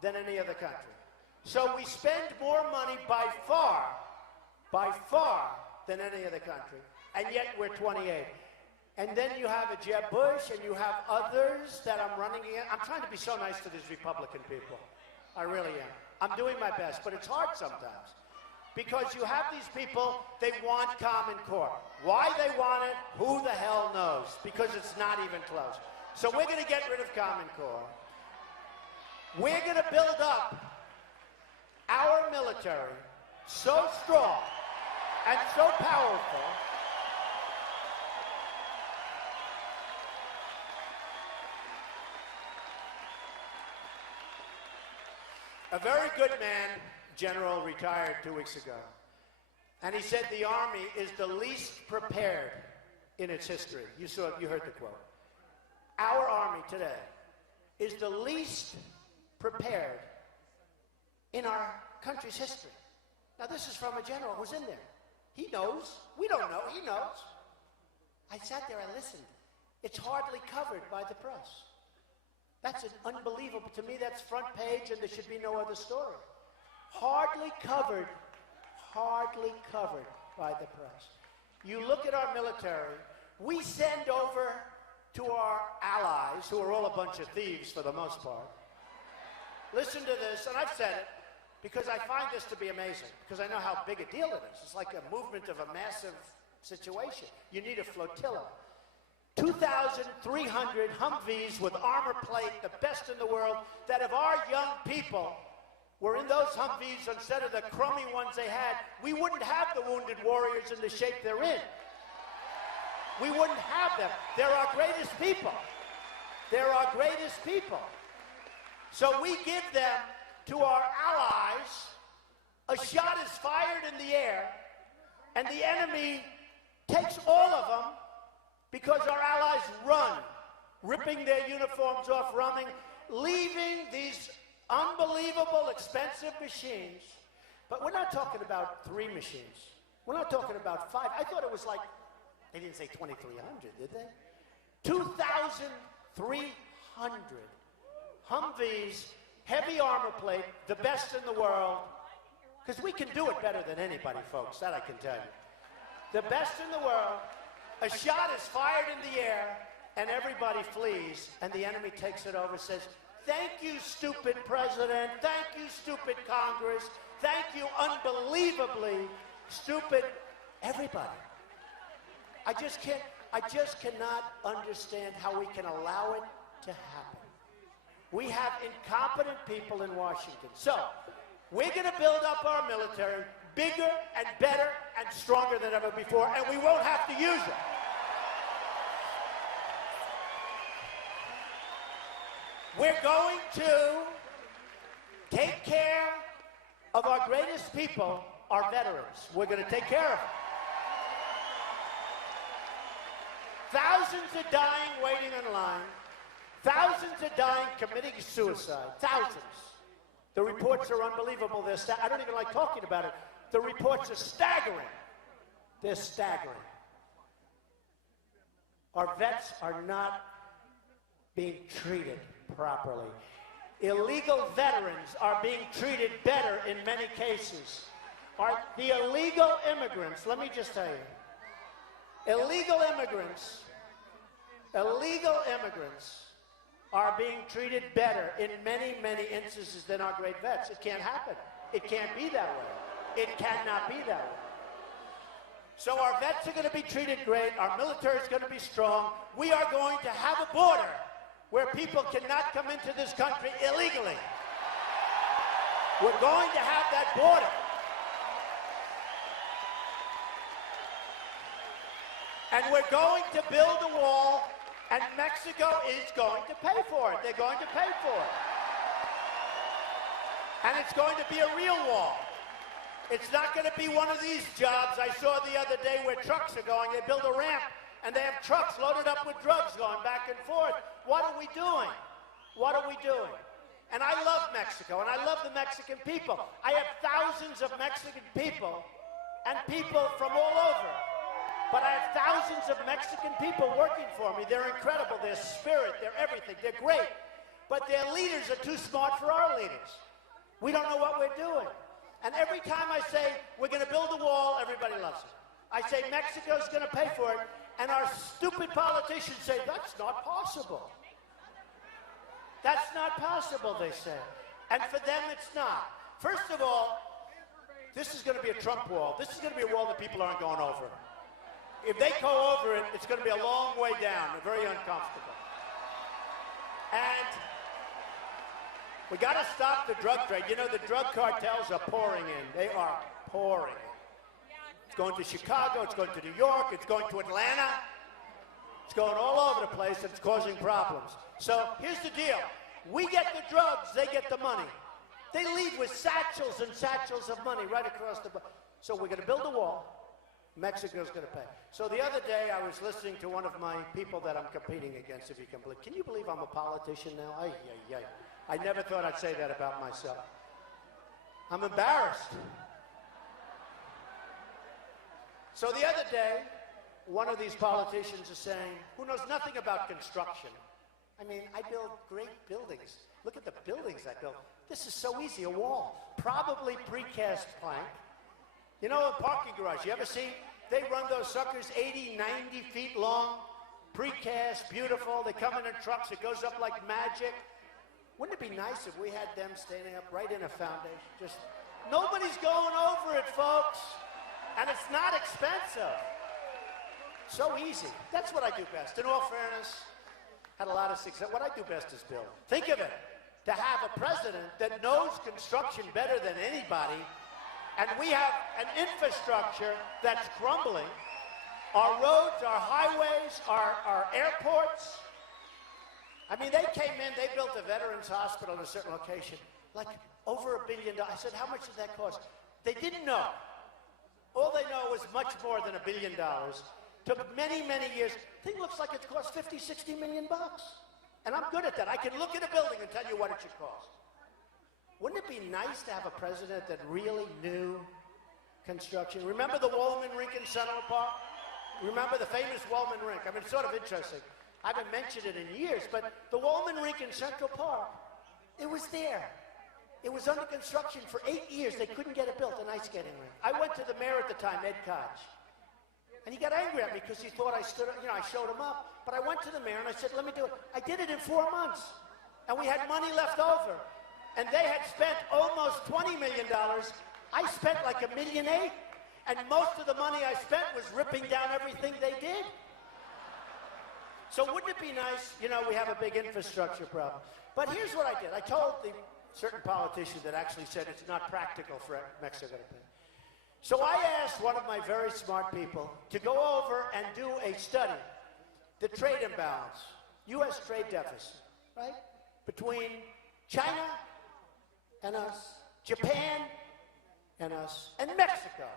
than any other country. So we spend more money by far than any other country. And yet we're 28. And then you have a Jeb Bush and you have others that I'm running against. I'm trying to be so nice to these Republican people. I really am. I'm doing my best, but it's hard sometimes. Because you have these people, they want Common Core. Why they want it, who the hell knows? Because it's not even close. So we're going to get rid of Common Core. We're going to build up our military so strong and so powerful a very good man, General, retired 2 weeks ago. And he said the Army is the least prepared in its history. You heard the quote. Our Army today is the least prepared in our country's history. Now, this is from a general who's in there. He knows. We don't know. He knows. I sat there, I listened. It's hardly covered by the press. That's unbelievable. To me, that's front page, and there should be no other story. Hardly covered by the press. You look at our military, we send over to our allies, who are all a bunch of thieves for the most part. Listen to this, and I've said it. because I find this to be amazing, because I know how big a deal it is. It's like a movement of a massive situation. You need a flotilla. 2,300 Humvees with armor plate, the best in the world, that if our young people were in those Humvees instead of the crummy ones they had, we wouldn't have the wounded warriors in the shape they're in. We wouldn't have them. They're our greatest people. They're our greatest people. So we give them to our allies. A shot is fired in the air, and the enemy takes all of them because our allies run, ripping their uniforms off, running, leaving these unbelievable, expensive machines. But we're not talking about 3 machines. We're not talking about 5. I thought it was like, they didn't say 2,300, did they? 2,300 Humvees, heavy armor plate, the best in the world. Because we can do it better than anybody, folks, that I can tell you. The best in the world. A shot is fired in the air, and everybody flees, and the enemy takes it over, says, thank you, stupid president. Thank you, stupid Congress. Thank you, unbelievably stupid everybody. I just cannot understand how we can allow it to happen. We have incompetent people in Washington. So, we're going to build up our military bigger and better and stronger than ever before, and we won't have to use it. We're going to take care of our greatest people, our veterans. We're going to take care of them. Thousands are dying waiting in line. Thousands are dying committing suicide. Thousands. The reports are unbelievable. I don't even like talking about it. The reports are staggering. They're staggering. Our vets are not being treated properly. Illegal veterans are being treated better in many cases. The illegal immigrants, let me just tell you, illegal immigrants are being treated better in many, many instances than our great vets. It can't happen. It can't be that way. It cannot be that way. So our vets are going to be treated great. Our military is going to be strong. We are going to have a border where people cannot come into this country illegally. We're going to have that border. And we're going to build a wall, and Mexico is going to pay for it. They're going to pay for it. And it's going to be a real wall. It's not going to be one of these jobs I saw the other day where trucks are going. They build a ramp, and they have trucks loaded up with drugs going back and forth. What are we doing? What are we doing? And I love Mexico, and I love the Mexican people. I have thousands of Mexican people and people from all over. But I have thousands of Mexican people working for me. They're incredible. Their spirit, their everything. They're great. But their leaders are too smart for our leaders. We don't know what we're doing. And every time I say, we're going to build a wall, everybody loves it. I say, Mexico's going to pay for it. And our stupid politicians say, that's not possible. That's not possible, they say. And for them, it's not. First of all, this is going to be a Trump wall. This is going to be a wall that people aren't going over. If they go over it, it's going to be a long way down, very uncomfortable. And we got to stop the drug trade. You know, the drug cartels are pouring in. They are pouring in. It's going to Chicago, it's going to New York, it's going to Atlanta. It's going all over the place, and it's causing problems. So here's the deal. We get the drugs, they get the money. They leave with satchels and satchels of money right across the board. So we're going to build a wall. Mexico's going to pay. So the other day, I was listening to one of my people that I'm competing against, if you can believe. Can you believe I'm a politician now? Ay, ay, ay. I never thought I'd say that about myself. I'm embarrassed. So the other day, one of these politicians is saying, who knows nothing about construction. I mean, I build great buildings. Look at the buildings I built. This is so easy, a wall. Probably precast plank. You know, a parking garage, you ever see? They run those suckers 80, 90 feet long, precast, beautiful. They come in trucks, it goes up like magic. Wouldn't it be nice if we had them standing up right in a foundation? Just, nobody's going over it, folks. And it's not expensive. So easy. That's what I do best. In all fairness, had a lot of success. What I do best is build. Think of it. To have a president that knows construction better than anybody, and we have an infrastructure that's crumbling. Our roads, our highways, our airports. I mean, they came in, they built a veterans hospital in a certain location, like over $1 billion. I said, how much did that cost? They didn't know. All they know is much more than $1 billion. Took many, many years. Thing looks like it cost 50, 60 million bucks. And I'm good at that. I can look at a building and tell you what it should cost. Wouldn't it be nice to have a president that really knew construction? Remember the Wallman Rink in Central Park? Remember the famous Wallman Rink? I mean, it's sort of interesting. I haven't mentioned it in years, but the Wallman Rink in Central Park, it was there. It was under construction for 8 years. They couldn't get it built, an ice skating rink. I went to the mayor at the time, Ed Koch, and he got angry at me because he thought I stood, I showed him up. But I went to the mayor and I said, let me do it. I did it in 4 months, and we had money left over. And they had spent almost $20 million. I spent like $1.8 million, and most of the money I spent was ripping down everything they did. So wouldn't it be nice, we have a big infrastructure problem. But here's what I did. I told the certain politician that actually said it's not practical for Mexico to pay. So I asked one of my very smart people to go over and do a study, the trade imbalance, U.S. trade deficit, right, between China and us, Japan and us, and Mexico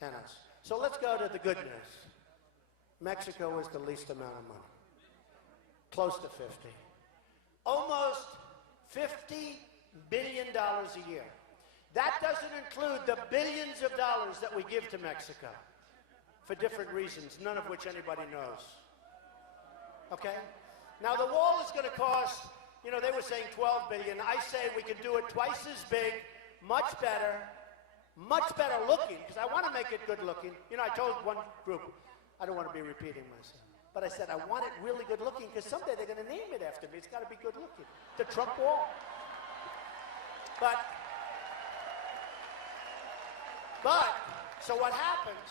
and us. So let's go to the good news. Mexico was the least amount of money. Close to 50. Almost $50 billion a year. That doesn't include the billions of dollars that we give to Mexico for different reasons, none of which anybody knows. Okay? Now the wall is going to cost, they were saying $12 billion. I say we can do it twice as big, much better looking, because I want to make it good looking. I told one group, I don't want to be repeating myself, but I said I want it really good looking because someday they're going to name it after me. It's got to be good looking. The Trump wall. But, so what happens?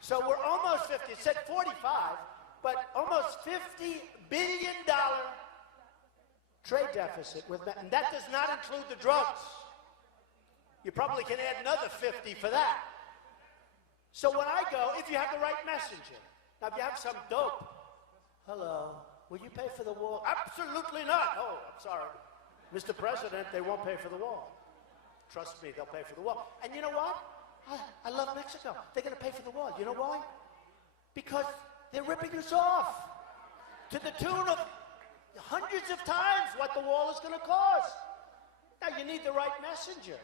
So we're almost 50, it said 45, but almost $50 billion trade deficit with that, and that does not include the drugs. You probably can add another 50 for that. So when I go, if you have the right messenger, now if you have some dope, hello, will you pay for the wall? Absolutely not. Oh, I'm sorry. Mr. President, they won't pay for the wall. Trust me, they'll pay for the wall. And you know what? I love Mexico. They're going to pay for the wall. You know why? Because they're ripping us off to the tune of hundreds of times what the wall is going to cost. Now, you need the right messenger.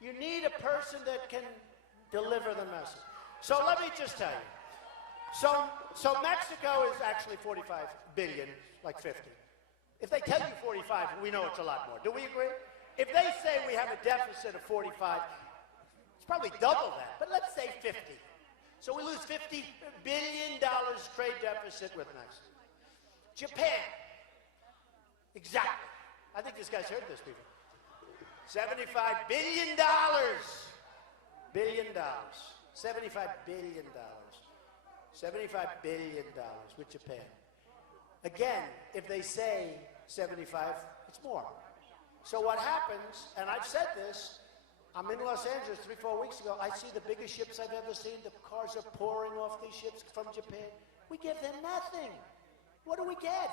You need a person that can deliver the message. So let me just tell you. So Mexico is actually 45 billion, like 50. If they tell you 45, we know it's a lot more. Do we agree? If they say we have a deficit of 45, it's probably double that, but let's say 50. So we lose $50 billion trade deficit with Mexico. Japan, exactly. I think this guy's heard this before. $75 billion. $75 billion. $75 billion with Japan. Again, if they say 75, it's more. So what happens, and I've said this, I'm in Los Angeles 3-4 weeks ago, I see the biggest ships I've ever seen. The cars are pouring off these ships from Japan. We give them nothing. What do we get?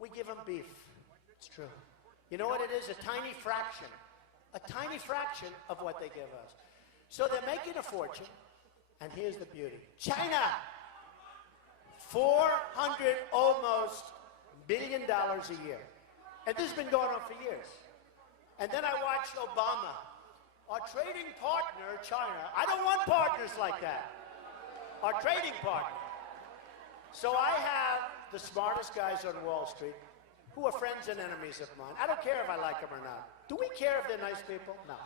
We give them beef. It's true. You know what it is? A tiny fraction of what they give us. So they're making a fortune, and here's the beauty. China, $400 almost billion a year. And this has been going on for years. And then I watched Obama, our trading partner, China. I don't want partners like that. Our trading partner. So I have the smartest guys on Wall Street who are friends and enemies of mine. I don't care if I like them or not. Do we care if they're nice people? No.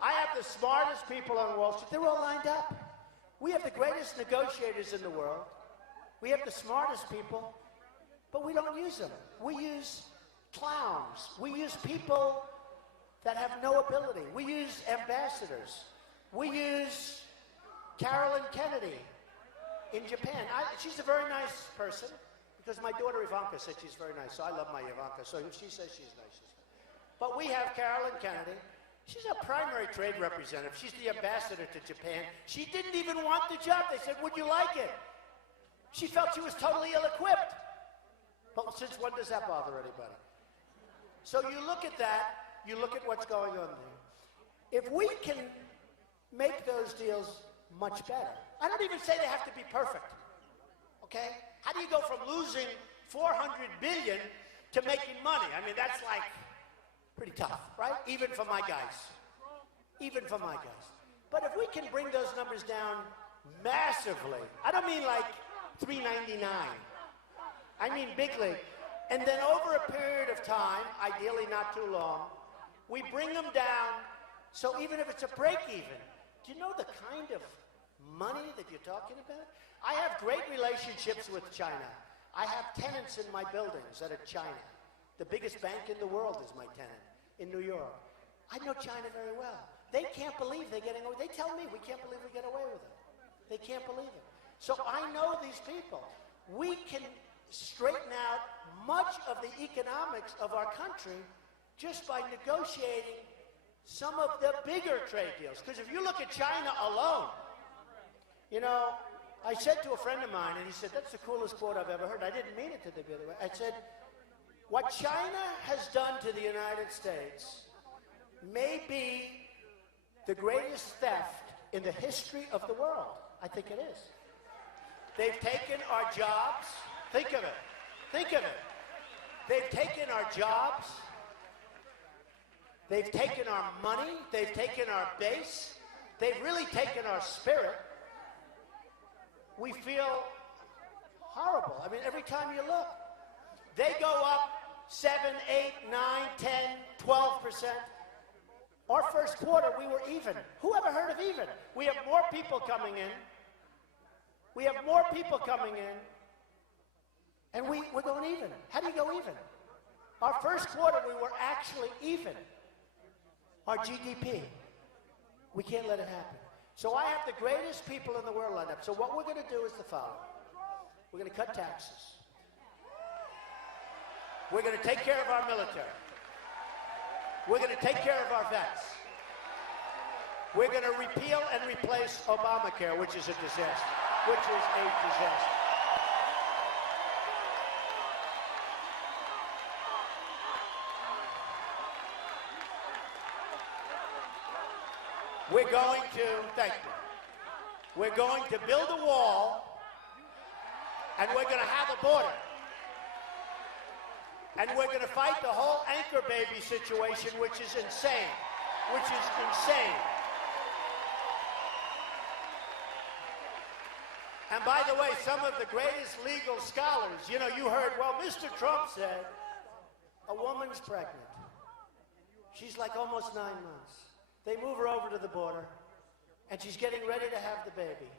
I have the smartest people on Wall Street. They're all lined up. We have the greatest negotiators in the world. We have the smartest people. but we don't use them. We use clowns. We use people that have no ability. We use ambassadors. We use Carolyn Kennedy in Japan. She's a very nice person because my daughter Ivanka said she's very nice, so I love my Ivanka. So she says she's nice. But we have Carolyn Kennedy. She's a primary trade representative. She's the ambassador to Japan. She didn't even want the job. They said, would you like it? She felt she was totally ill-equipped. But since when does that bother anybody? So you look at that, you look at what's going on there. If we can make those deals much better, I don't even say they have to be perfect, okay? How do you go from losing $400 billion to making money? I mean, that's like pretty tough, right? Even for my guys. Even for my guys. But if we can bring those numbers down massively, I don't mean like $399. I mean big league. And then over a period of time, ideally not too long, we bring them down, so even if it's a break even, do you know the kind of money that you're talking about? I have great relationships with China. I have tenants in my buildings that are China. The biggest bank in the world is my tenant in New York. I know China very well. They can't believe they're getting away. They tell me, we can't believe we get away with it. They can't believe it. So I know these people. We can straighten out much of the economics of our country just by negotiating some of the bigger trade deals. Because if you look at China alone, you know, I said to a friend of mine, and he said, that's the coolest quote I've ever heard. I didn't mean it to the other way. I said, what China has done to the United States may be the greatest theft in the history of the world. I think it is. They've taken our jobs. Think of it. Think of it. They've taken our jobs. They've taken our money. They've taken our base. They've really taken our spirit. We feel horrible. I mean, every time you look, they go up 7, 8, 9, 10, 12%. Our first quarter, we were even. Who ever heard of even? We have more people coming in. We have more people coming in. And we're going even. How do you go even? Our first quarter, we were actually even. Our GDP. We can't let it happen. So I have the greatest people in the world lined up. So what we're going to do is the following. We're going to cut taxes. We're going to take care of our military. We're going to take care of our vets. We're going to repeal and replace Obamacare, which is a disaster. Which is a disaster. We're going to, thank you, we're going to build a wall, and we're going to have a border. And we're going to fight the whole anchor baby situation, which is insane. Which is insane. And by the way, some of the greatest legal scholars, you know, you heard, well, Mr. Trump said, a woman's pregnant. She's like almost 9 months. They move her over to the border, and she's getting ready to have the baby.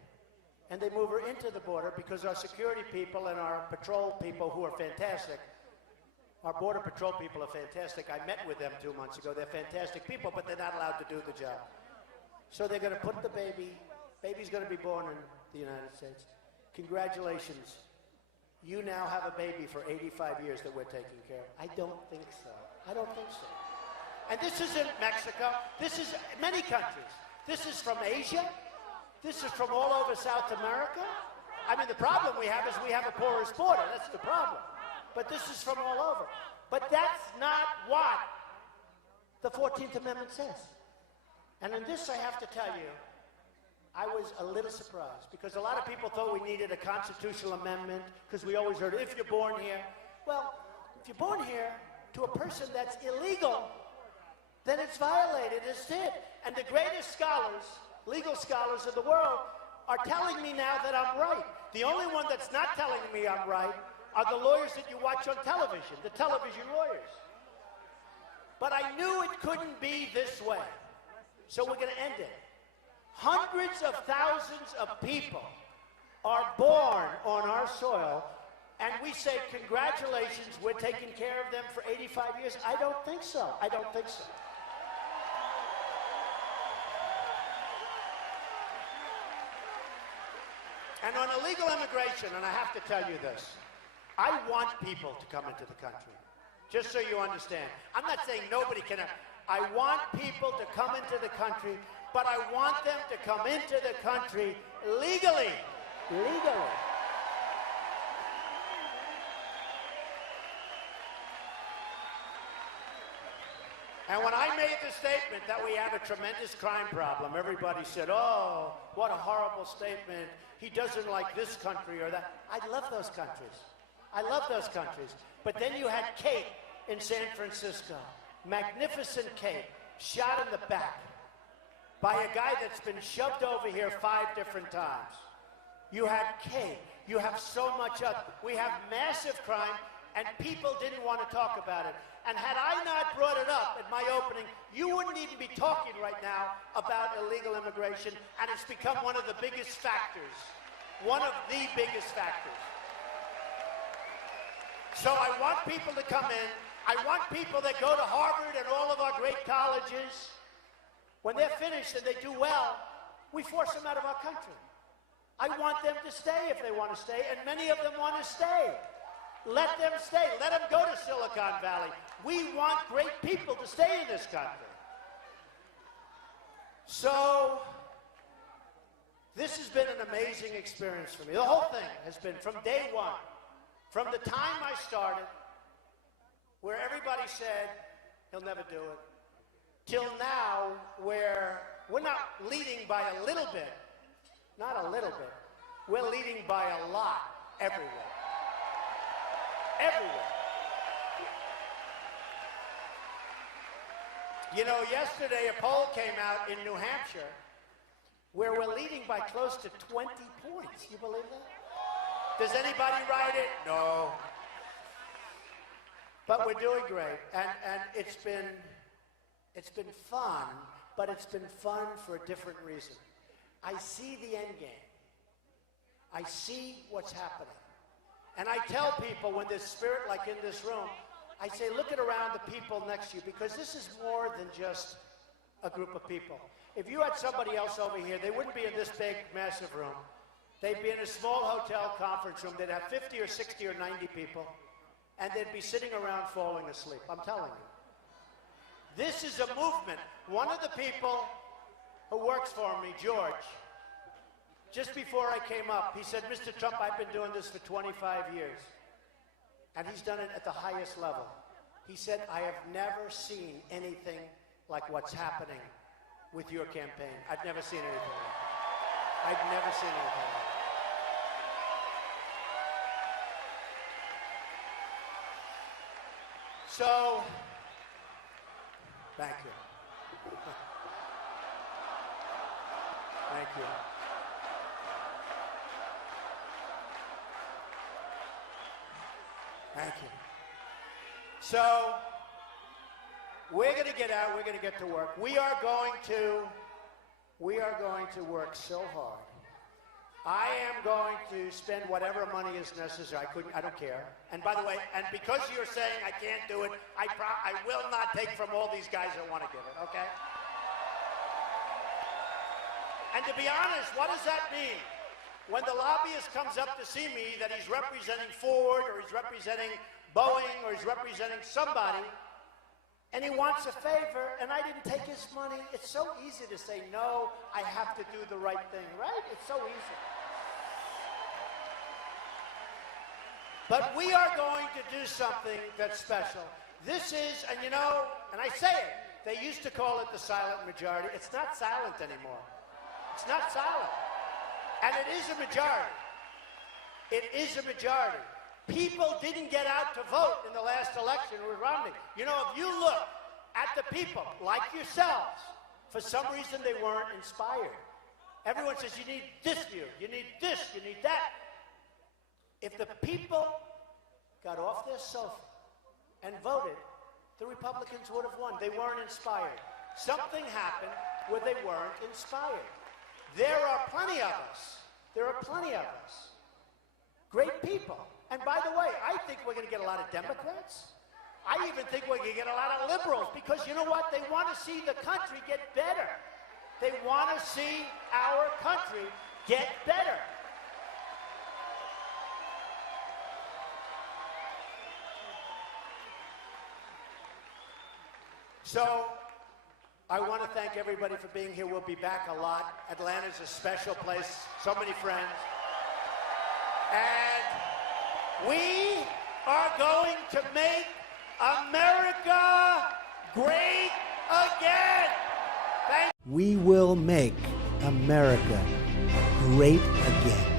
And they move her into the border because our security people and our patrol people, who are fantastic, our Border Patrol people are fantastic. I met with them 2 months ago. They're fantastic people, but they're not allowed to do the job. So they're going to put the baby's going to be born in the United States. Congratulations. You now have a baby for 85 years that we're taking care of. I don't think so. I don't think so. And this isn't Mexico. This is many countries. This is from Asia. This is from all over South America. I mean, the problem we have is we have a porous border. That's the problem. But this is from all over. But that's not what the 14th Amendment says. And in this, I have to tell you, I was a little surprised because a lot of people thought we needed a constitutional amendment because we always heard, if you're born here. Well, if you're born here to a person that's illegal, then it's violated, it's it. And the greatest scholars, legal scholars of the world, are telling me now that I'm right. The only one that's not telling me I'm right are the lawyers that you watch on television, the television lawyers. But I knew it couldn't be this way. So we're going to end it. Hundreds of thousands of people are born on our soil and we say, congratulations, we're taking care of them for 85 years. I don't think so. I don't think so. And on illegal immigration, and I have to tell you this, I want people to come into the country, just so you understand. I'm not saying nobody can. I want people to come into the country, but I want them to come into the country legally. Legally. And when I made the statement that we have a tremendous crime problem, everybody said, oh, what a horrible statement. He doesn't like this country or that. I love those countries. I love those countries. But then you had Kate in San Francisco. Magnificent Kate, shot in the back by a guy that's been shoved over here 5 different times. You had Kate. You have so much of it. We have massive crime, and people didn't want to talk about it. And had I not brought it up at my opening, you wouldn't even be talking right now about illegal immigration, and it's become one of the biggest factors. One of the biggest factors. So I want people to come in. I want people that go to Harvard and all of our great colleges. When they're finished and they do well, we force them out of our country. I want them to stay if they want to stay, and many of them want to stay. Let them stay. Let them go to Silicon Valley. We want great people to stay in this country. So, this has been an amazing experience for me. The whole thing has been, from day one, from the time I started, where everybody said, he'll never do it, till now, where we're not leading by a little bit, not a little bit, we're leading by a lot everywhere. Everywhere. You know, yesterday a poll came out in New Hampshire where we're leading by close to 20 points. You believe that? Does anybody write it? No. But we're doing great, and it's been fun, but it's been fun for a different reason. I see the end game. I see what's happening. And I tell people when there's spirit like in this room, I say, look at around the people next to you, because this is more than just a group of people. If you had somebody else over here, they wouldn't be in this big, massive room. They'd be in a small hotel conference room. They'd have 50 or 60 or 90 people, and they'd be sitting around falling asleep. I'm telling you. This is a movement. One of the people who works for me, George, just before I came up, he said, Mr. Trump, I've been doing this for 25 years. And he's done it at the highest level. He said, I have never seen anything like what's happening with your campaign. I've never seen anything like that. I've never seen anything like that. So, thank you. Thank you. Thank you. So, we're going to get out, we're going to get to work. We are going to work so hard. I am going to spend whatever money is necessary. I don't care. And by the way, and because you're saying I can't do it, I will not take from all these guys that want to give it, okay? And to be honest, what does that mean? When the lobbyist comes up to see me that he's representing Ford or he's representing Boeing or he's representing somebody, and he wants a favor, and I didn't take his money, it's so easy to say, no, I have to do the right thing, right? It's so easy. But we are going to do something that's special. This is, and you know, and I say it, they used to call it the silent majority. It's not silent anymore. It's not silent. And it is a majority. It is a majority. People didn't get out to vote in the last election with Romney. You know, if you look at the people, like yourselves, for some reason they weren't inspired. Everyone says you need this view, you need this, you need that. If the people got off their sofa and voted, the Republicans would have won. They weren't inspired. Something happened where they weren't inspired. There are plenty of us. There are plenty of us. Great people And by the way, I think we're going to get a lot of Democrats. I even think we're going to get a lot of liberals because you know what? They want to see the country get better. They want to see our country get better. So, I want to thank everybody for being here. We'll be back a lot. Atlanta's a special place. So many friends. And we are going to make America great again. We will make America great again.